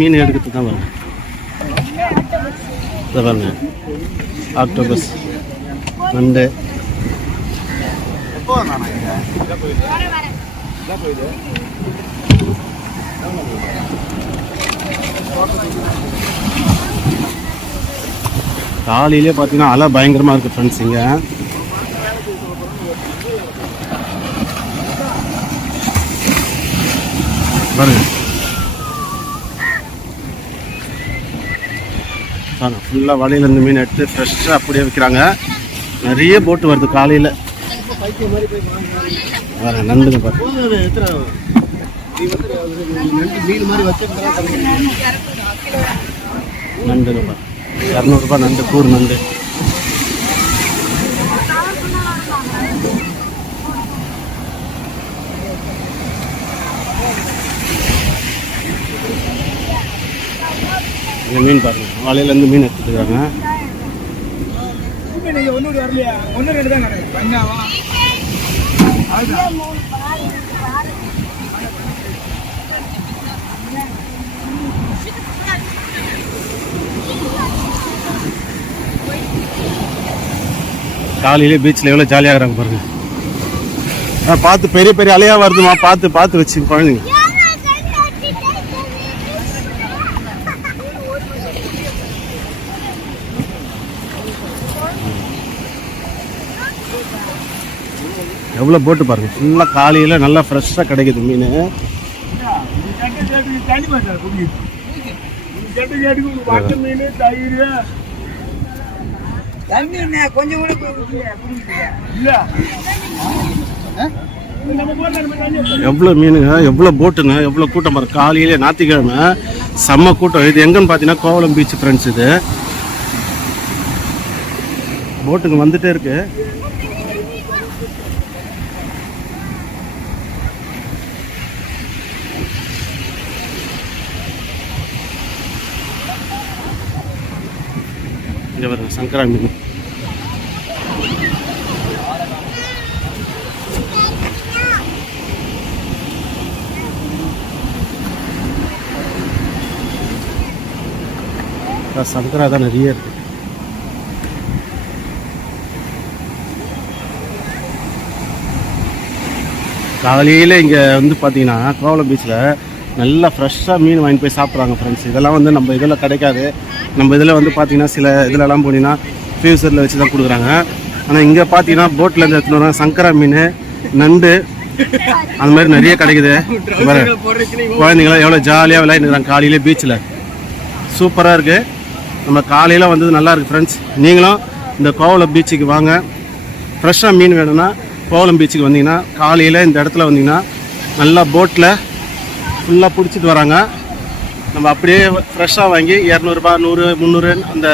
மீன் எடுக்கிறது தான் வரும். இதை பாருங்க, ஆக்டோபஸ், நண்டு. காலையிலே பார்த்தீங்கன்னா அலை பயங்கரமாக இருக்குது ஃப்ரெண்ட்ஸ். இங்கே பாருங்க, ஃபுல்லாக வலையிலேருந்து மீன் எடுத்து ஃப்ரெஷ்ஷாக அப்படியே விற்கிறாங்க. நிறைய போட்டு வருது காலையில். பாருங்க, நண்டுங்க பாருங்க. நண்டுங்க பாருங்க, 200 ரூபாய் நண்டு, கூறு நண்டு. இந்த மீன் பாருங்க, வலையிலேருந்து மீன் எடுத்துக்கிறாங்க. காலையிலே பீச்சில் எவ்வளோ ஜாலியாக இருக்கிறாங்க பாருங்க. பார்த்து பெரிய பெரிய அலையாக வருதுமா, பார்த்து பார்த்து வச்சு குழந்தைங்க. எவ்வளோ போட்டு பாருங்க, ஃபுல்லாக காலையில் நல்லா ஃப்ரெஷ்ஷாக கிடைக்குது மீன். எவ்வளோ மீனுங்க, எவ்வளோ போட்டுங்க, எவ்வளோ கூட்டம் பாருங்க. காலையிலே ஞாயிற்றுக்கிழமை செம்ம கூட்டம். இது எங்கன்னு பார்த்தீங்கன்னா கோவளம் பீச் ஃப்ரெண்ட்ஸ். இது போட்டுங்க வந்துட்டே இருக்கு. இங்கே வருங்க சங்கரா மீன். சங்கரா தான் நிறைய இருக்கு. காலையில் இங்கே வந்து பார்த்தீங்கன்னா கோவளம் பீச்சில் நல்லா ஃப்ரெஷ்ஷாக மீன் வாங்கி போய் சாப்பிட்றாங்க ஃப்ரெண்ட்ஸ். இதெல்லாம் வந்து நம்ம இதில் கிடைக்காது. நம்ம இதில் வந்து பார்த்திங்கன்னா சில இதிலலாம் போனீங்கன்னா ஃப்யூசரில் வச்சு தான் கொடுக்குறாங்க. ஆனால் இங்கே பார்த்தீங்கன்னா போட்டில் எடுத்துன்னு வராங்க. சங்கரா மீன், நண்டு, அந்த மாதிரி நிறைய கிடைக்குது. குழந்தைங்களாம் எவ்வளோ ஜாலியாக விளையாண்டுக்கிறாங்க காலையிலே பீச்சில். சூப்பராக இருக்குது. நம்ம காலையில் வந்தது நல்லா இருக்குது ஃப்ரெண்ட்ஸ். நீங்களும் இந்த கோவளம் பீச்சுக்கு வாங்க. ஃப்ரெஷ்ஷாக மீன் வேணும்னா கோவளம் பீச்சுக்கு வந்தீங்கன்னா காலையில் இந்த இடத்துல வந்தீங்கன்னா நல்லா போட்டில் ஃபுல்லாக பிடிச்சிட்டு வராங்க. நம்ம அப்படியே ஃப்ரெஷ்ஷாக வாங்கி 200 ரூபாய், 100, 300 அந்த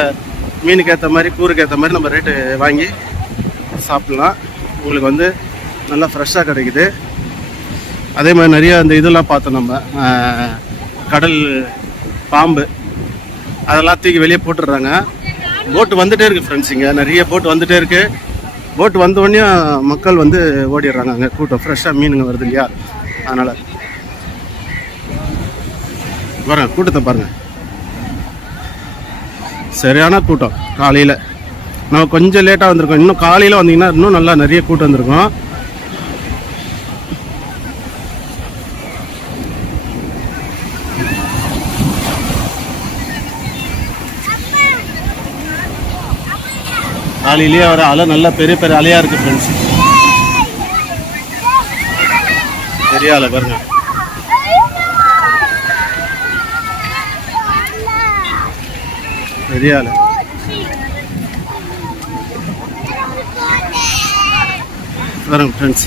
மீனுக்கு ஏற்ற மாதிரி, கூறுக்கு ஏற்ற மாதிரி நம்ம ரேட்டு வாங்கி சாப்பிட்லாம். உங்களுக்கு வந்து நல்லா ஃப்ரெஷ்ஷாக கிடைக்குது. அதே மாதிரி நிறைய அந்த இதெல்லாம் பார்த்தோம் நம்ம, கடல் பாம்பு அதெல்லாம் தூக்கி வெளியே போட்டுடுறாங்க. போட்டு வந்துகிட்டே இருக்குது ஃப்ரெண்ட்ஸ். இங்கே நிறைய போட்டு வந்துகிட்டே இருக்குது. போட்டு வந்தோடனே மக்கள் வந்து ஓடிடுறாங்க. அங்கே கூட்டம் ஃப்ரெஷ்ஷாக மீனுங்க வருது இல்லையா, அதனால் பாருங்க கூட்டத்தை பாருங்கள். சரியான கூட்டம் காலையில். நம்ம கொஞ்சம் லேட்டாக வந்திருக்கோம். இன்னும் காலையில் வந்தீங்கன்னா இன்னும் நல்லா நிறைய கூட்டம் வந்திருக்கோம். காலையிலேயே வர அலை நல்லா பெரிய பெரிய அலையாக இருக்குது ஃப்ரெண்ட்ஸ். பெரிய அலை பாருங்க. பெரிய அலை பாருங்க ஃப்ரெண்ட்ஸ்.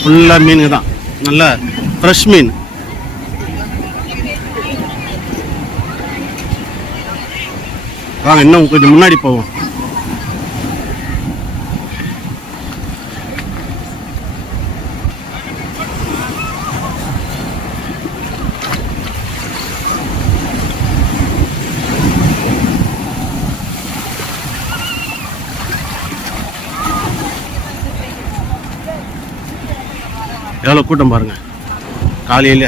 ஃபுல்லாக மீனுங்க தான், நல்லா ஃப்ரெஷ் மீன். வாங்க இன்னும் கொஞ்சம் முன்னாடி போவோம். எவ்வளோ கூட்டம் பாருங்கள் காலையில்.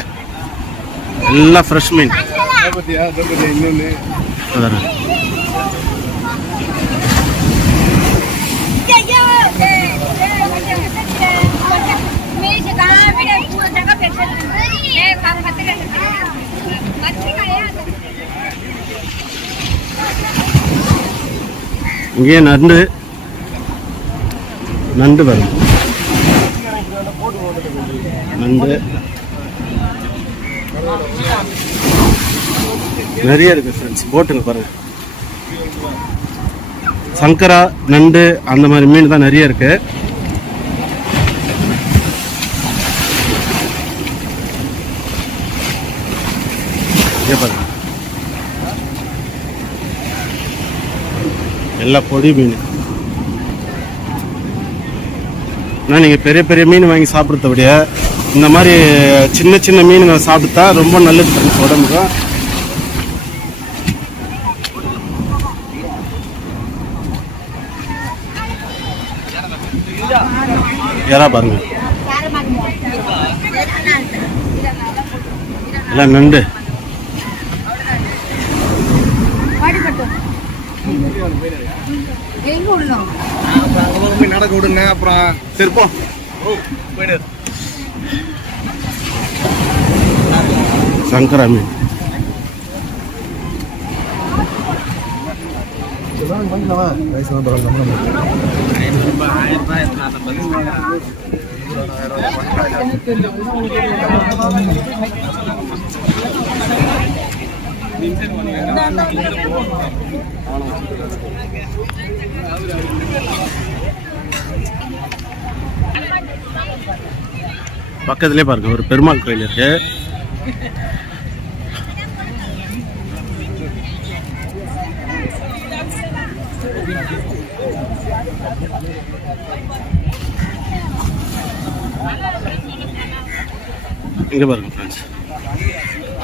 எல்லாம் ஃப்ரெஷ் மீன். இங்கே நண்டு நண்டு வரும். நண்டு நிறைய இருக்கு ஃப்ரெண்ட்ஸ். போட்டுங்க பாருங்க. சங்கரா நண்டு அந்த மாதிரி மீன் தான் நிறைய இருக்கு. பாருங்க எல்லா பொடி மீன். ஆனால் நீங்கள் பெரிய பெரிய மீன் வாங்கி சாப்பிட்றத விட இந்த மாதிரி சின்ன சின்ன மீனுங்களை சாப்பிட்டா ரொம்ப நல்லது ஃப்ரெண்ட்ஸ் உடம்புக்கு. யாரா பாருங்க எல்லாம் நண்டு. நடக்க விடுங்க அப்புறம் திருப்போம். சங்கரா மீன் பக்கத்திலே பாருங்க ஒரு பெருமாள் கோயில் இருக்கு. இங்க பாருங்க ஃப்ரெண்ட்ஸ்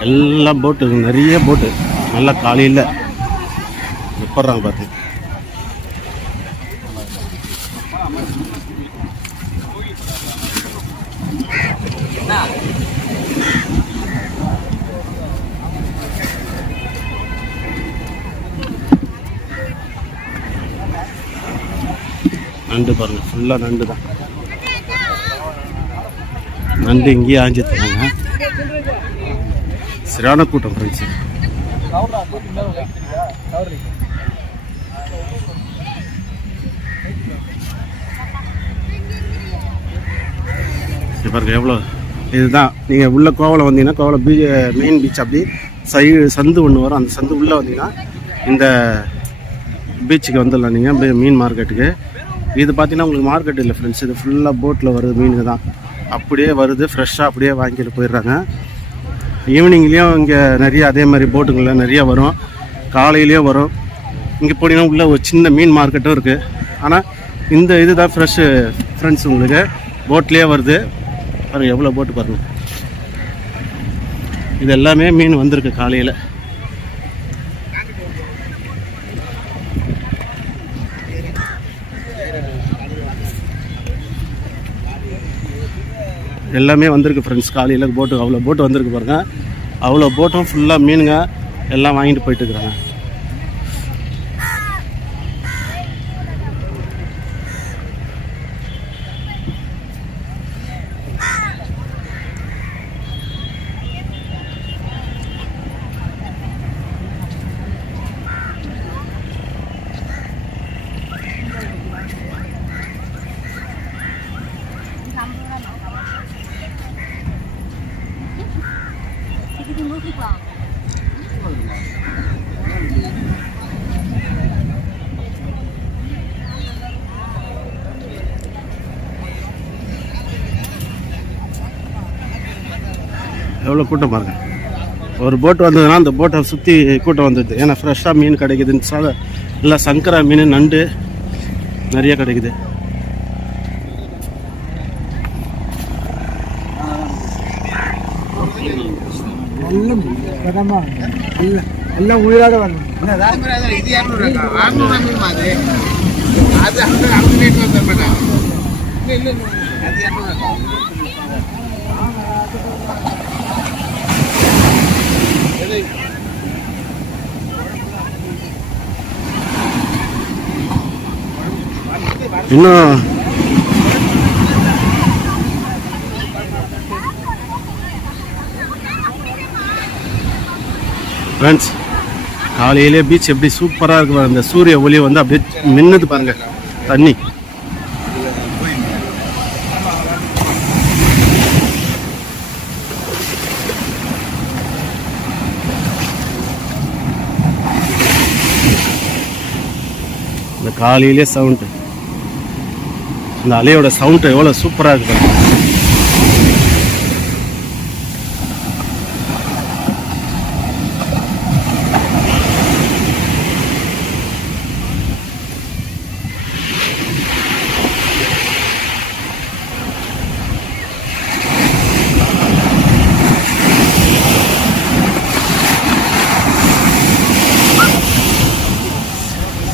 எல்லா போட்டு நிறைய போட்டு நல்லா காலையில் போடுறாங்க பார்த்து. நண்டு பாருங்க ஃபுல்லாக நண்டு தான். நண்டு இங்கேயே ஆஞ்சிருக்காங்க. சரியான கூட்டம் ஃப்ரெண்ட்ஸ். பாருங்க எவ்வளோ. இதுதான் நீங்கள் உள்ள கோவளம் வந்தீங்கன்னா கோவளம் மெயின் பீச் அப்படி சந்து ஒன்று வரும். அந்த சந்து உள்ளே வந்தீங்கன்னா இந்த பீச்சுக்கு வந்துடலாம் நீங்கள் அப்படியே மீன் மார்க்கெட்டுக்கு. இது பார்த்தீங்கன்னா உங்களுக்கு மார்க்கெட் இல்லை ஃப்ரெண்ட்ஸ். இது ஃபுல்லாக போட்டில் வருது மீனுங்க தான். அப்படியே வருது ஃப்ரெஷ்ஷாக அப்படியே வாங்கிட்டு போயிடுறாங்க. ஈவினிங்லேயும் இங்கே நிறைய அதே மாதிரி போட்டுங்களில் நிறைய வரும். காலையிலேயும் வரும். இங்கே போனீங்கன்னா உள்ள ஒரு சின்ன மீன் மார்க்கெட்டும் இருக்குது. ஆனால் இந்த இது தான் ஃப்ரெஷ்ஷு ஃப்ரெண்ட்ஸ். உங்களுக்கு போட்லேயே வருது பாருங்கள் எவ்வளோ போட்டு பாருங்கள். இது எல்லாமே மீன் வந்திருக்கு காலையில். எல்லாமே வந்திருக்கு ஃப்ரெண்ட்ஸ் காலையில். போட்டு அவ்வளோ போட்டு வந்திருக்கு பாருங்கள். அவ்வளோ போட்டும் ஃபுல்லாக மீனுங்க எல்லாம் வாங்கிட்டு போயிட்டு இருக்கிறாங்க. எவ்வளோ கூட்டம் பாருங்கள். ஒரு போட் வந்ததுன்னா அந்த போட்டை சுற்றி கூட்டம் வந்துடுது. ஏன்னா ஃப்ரெஷ்ஷாக மீன் கிடைக்குதுன்னு இல்லை சங்கரா மீன் நண்டு நிறைய கிடைக்குது. எல்லாம் உயிராக வரணும். இன்னும் ஃப்ரெண்ட்ஸ் காலையிலே பீச் எப்படி சூப்பராக இருக்கு பாருங்க. இந்த சூரிய ஒளி வந்து அப்படியே மின்னுது பாருங்க தண்ணி. இந்த காலையிலே சவுண்டு, இந்த அலையோட சவுண்டு எவ்வளோ சூப்பராக இருக்கு பாருங்க.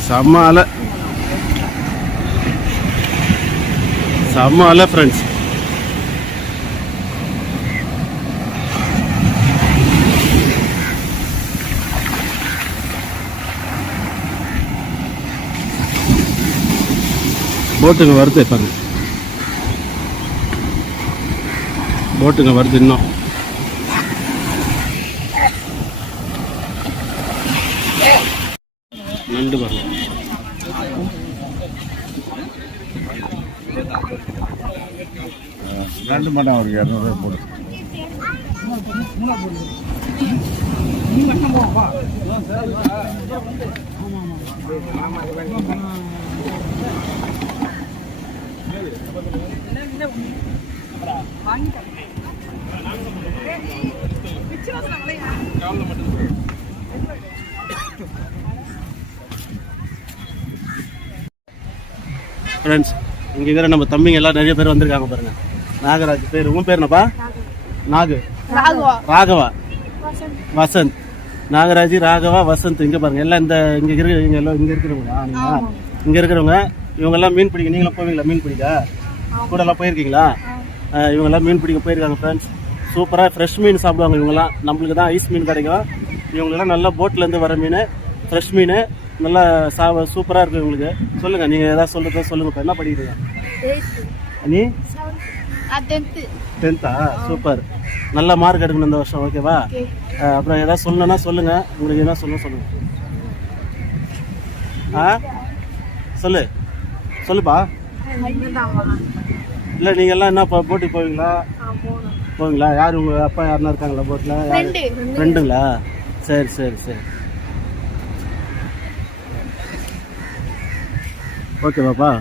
செம்ம அலை, செம்ம அலை ஃப்ரெண்ட்ஸ். போட்டுங்க வருது பாருங்க, போட்டுங்க வருது இன்னும். நண்டு பாருங்க. ரெண்டு மணி அவருக்கு 200 போடு. ஃப்ரெண்ட்ஸ் இங்கே இருக்கிற நம்ம தம்பிங்க எல்லாம் நிறைய பேர் வந்திருக்காங்க பாருங்க. நாகராஜ் பேர், உன் பேர் என்னப்பா? நாகு, ராகவா, வசந்த், நாகராஜ், ராகவா, வசந்த். இங்கே பாருங்க எல்லாம் இந்த இங்கே இருக்கிறவங்க இங்கே இருக்கிறவங்க இவங்கெல்லாம் மீன் பிடிக்க. நீங்களும் போவீங்களா மீன் பிடிக்க? கூட எல்லாம் போயிருக்கீங்களா? இவங்கெல்லாம் மீன் பிடிக்க போயிருக்காங்க ஃப்ரெண்ட்ஸ். சூப்பராக ஃப்ரெஷ் மீன் சாப்பிடுவாங்க இவங்கெல்லாம். நம்மளுக்கு தான் ஐஸ் மீன் கிடைக்கும், இவங்கெல்லாம் நல்லா போட்லேருந்து வர மீன், ஃப்ரெஷ் மீன், நல்லா சூப்பராக இருக்கும் இவங்களுக்கு. சொல்லுங்கள், நீங்கள் எதாவது சொல்லுங்கப்பா. என்ன படிக்கிறீங்க நீ? 10th. சூப்பர், நல்ல மார்க் எடுக்கணும் இந்த வருஷம், ஓகேவா? அப்புறம் எதாவது சொல்லணும்னா சொல்லுங்கள், உங்களுக்கு என்ன சொல்லுங்கள். சொல்லுப்பா. இல்லை நீங்கள் எல்லாம் என்ன போட்டிக்கு போவீங்களா? யார் உங்கள் அப்பா யாருன்னா இருக்காங்களா போட்டில்? ஃப்ரெண்டுங்களா? சரி சரி சரி, ஓகே பாப்பா.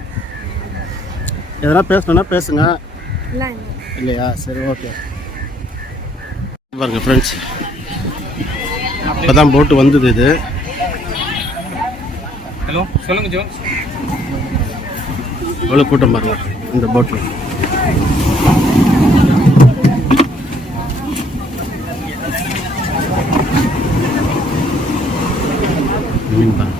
எதனா பேசணுன்னா பேசுங்க. இல்லையா? சரி ஓகே. பாருங்க ஃப்ரெண்ட்ஸ், இப்போ தான் போட்டு வந்தது இது. ஹலோ சொல்லுங்க ஜோ. எவ்வளோ கூட்டம் பாருங்க இந்த போட்டில். மீன் பாருங்க.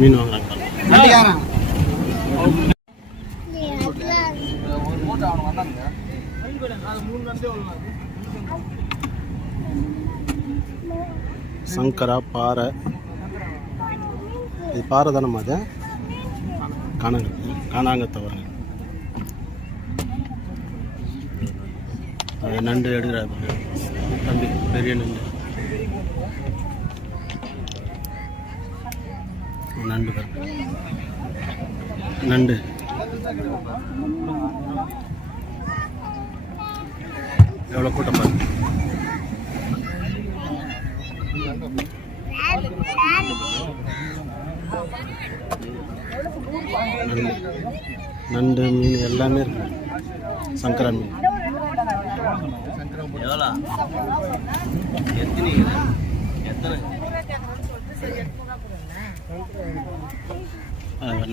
மீன் வாங்குறாங்க. சங்கரா பாறை, இது பாறை தானம்மா? அது காணாங்கத்தை வர நண்டு எடுக்கிறாரு தம்பி, பெரிய நண்டு. நண்டு பாருங்க, நண்டு. எவ்வளோ கூட்டம் பாருங்க. நண்டு மீன் எல்லாமே இருக்கு. சங்கரா மீன்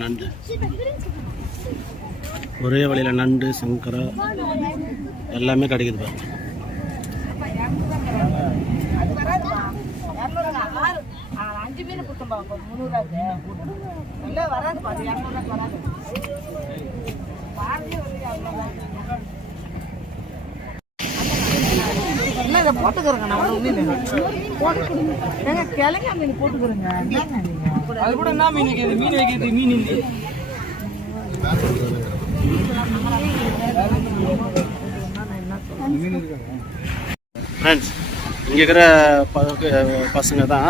நண்டு ஒரே வழியில் நண்டு, சங்கரா எல்லாமே கிடைக்குது பாருங்க. அண்ணா இதை போட்டுக்கிறேங்க நான் ஒன்று ஏங்க கிழங்கா மீன் போட்டுக்கிறேங்க அது கூட என்ன மீன் வைக்கிறது மீன் வைக்கிறது மீன் இல்லை ஃப்ரெண்ட்ஸ் இங்கே இருக்கிற பசங்க தான்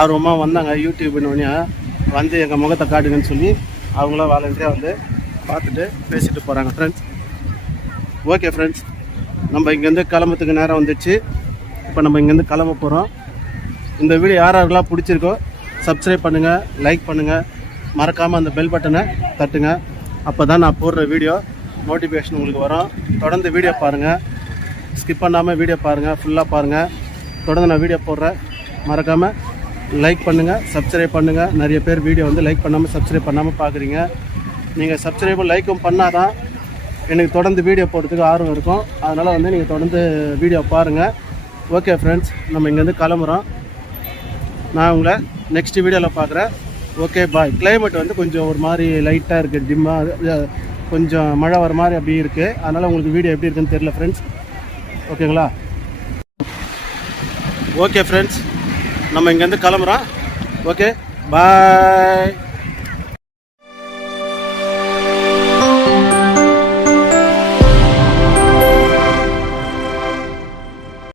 ஆர்வமாக வந்தாங்க யூடியூப்னு வந்து எங்கள் முகத்தை காட்டுங்கன்னு சொல்லி அவங்களாம் வாலண்டியாக வந்து பார்த்துட்டு பேசிட்டு போகிறாங்க ஃப்ரெண்ட்ஸ். ஓகே ஃப்ரெண்ட்ஸ், நம்ம இங்கேருந்து கிளம்புறதுக்கு நேரம் வந்துடுச்சு. இப்போ நம்ம இங்கேருந்து கிளம்ப போகிறோம். இந்த வீடியோ யாரெல்லாம் பிடிச்சிருக்கோ சப்ஸ்கிரைப் பண்ணுங்கள், லைக் பண்ணுங்கள், மறக்காமல் அந்த பெல் பட்டனை தட்டுங்க. அப்போ தான் நான் போடுற வீடியோ நோட்டிஃபிகேஷன் உங்களுக்கு வரும். தொடர்ந்து வீடியோ பாருங்கள், ஸ்கிப் பண்ணாமல் வீடியோ பாருங்கள், ஃபுல்லாக பாருங்கள். தொடர்ந்து நான் வீடியோ போடுறேன். மறக்காமல் லைக் பண்ணுங்கள், சப்ஸ்கிரைப் பண்ணுங்கள். நிறைய பேர் வீடியோ வந்து லைக் பண்ணாமல் சப்ஸ்கிரைப் பண்ணாமல் பார்க்குறீங்க. நீங்கள் சப்ஸ்கிரைபும் லைக்கும் பண்ணால் தான் எனக்கு தொடர்ந்து வீடியோ போடுறதுக்கு ஆர்வம் இருக்கும். அதனால் வந்து நீங்கள் தொடர்ந்து வீடியோ பாருங்கள். ஓகே ஃப்ரெண்ட்ஸ், நம்ம இங்கேருந்து கிளம்புறோம். நான் உங்களை நெக்ஸ்ட் வீடியோவில் பார்க்குறேன். Okay bye. கிளைமேட் வந்து கொஞ்சம் ஒரு மாதிரி லைட்டாக இருக்குது, டிம்மாக, கொஞ்சம் மழை வர மாதிரி அப்படி இருக்குது. அதனால் உங்களுக்கு வீடியோ எப்படி இருக்குன்னு தெரியல ஃப்ரெண்ட்ஸ். ஓகேங்களா? ஓகே ஃப்ரெண்ட்ஸ், நம்ம இங்கேருந்து கிளம்புறோம். Okay bye.